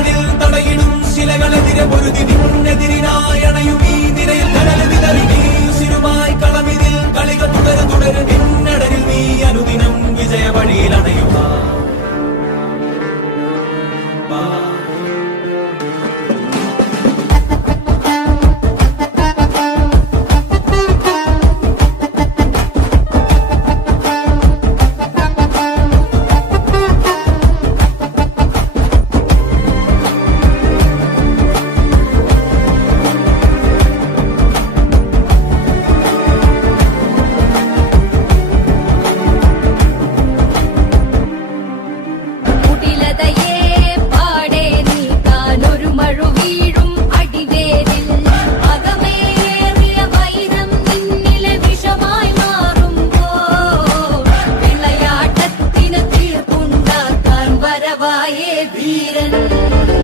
കടലിൽ തടയിടും ശിലകളെതിരെ പൊരുതി നിന്നെതിരിനായി അണയും ഈ നിരയിൽ കടൽ വിതറി നീയുസിരുമായി കളമിതിൽ കളികൾ തുടരെ നിന്നടരിൽ നീ അനുദിനം വിജയ വഴിയിൽ അണയുക.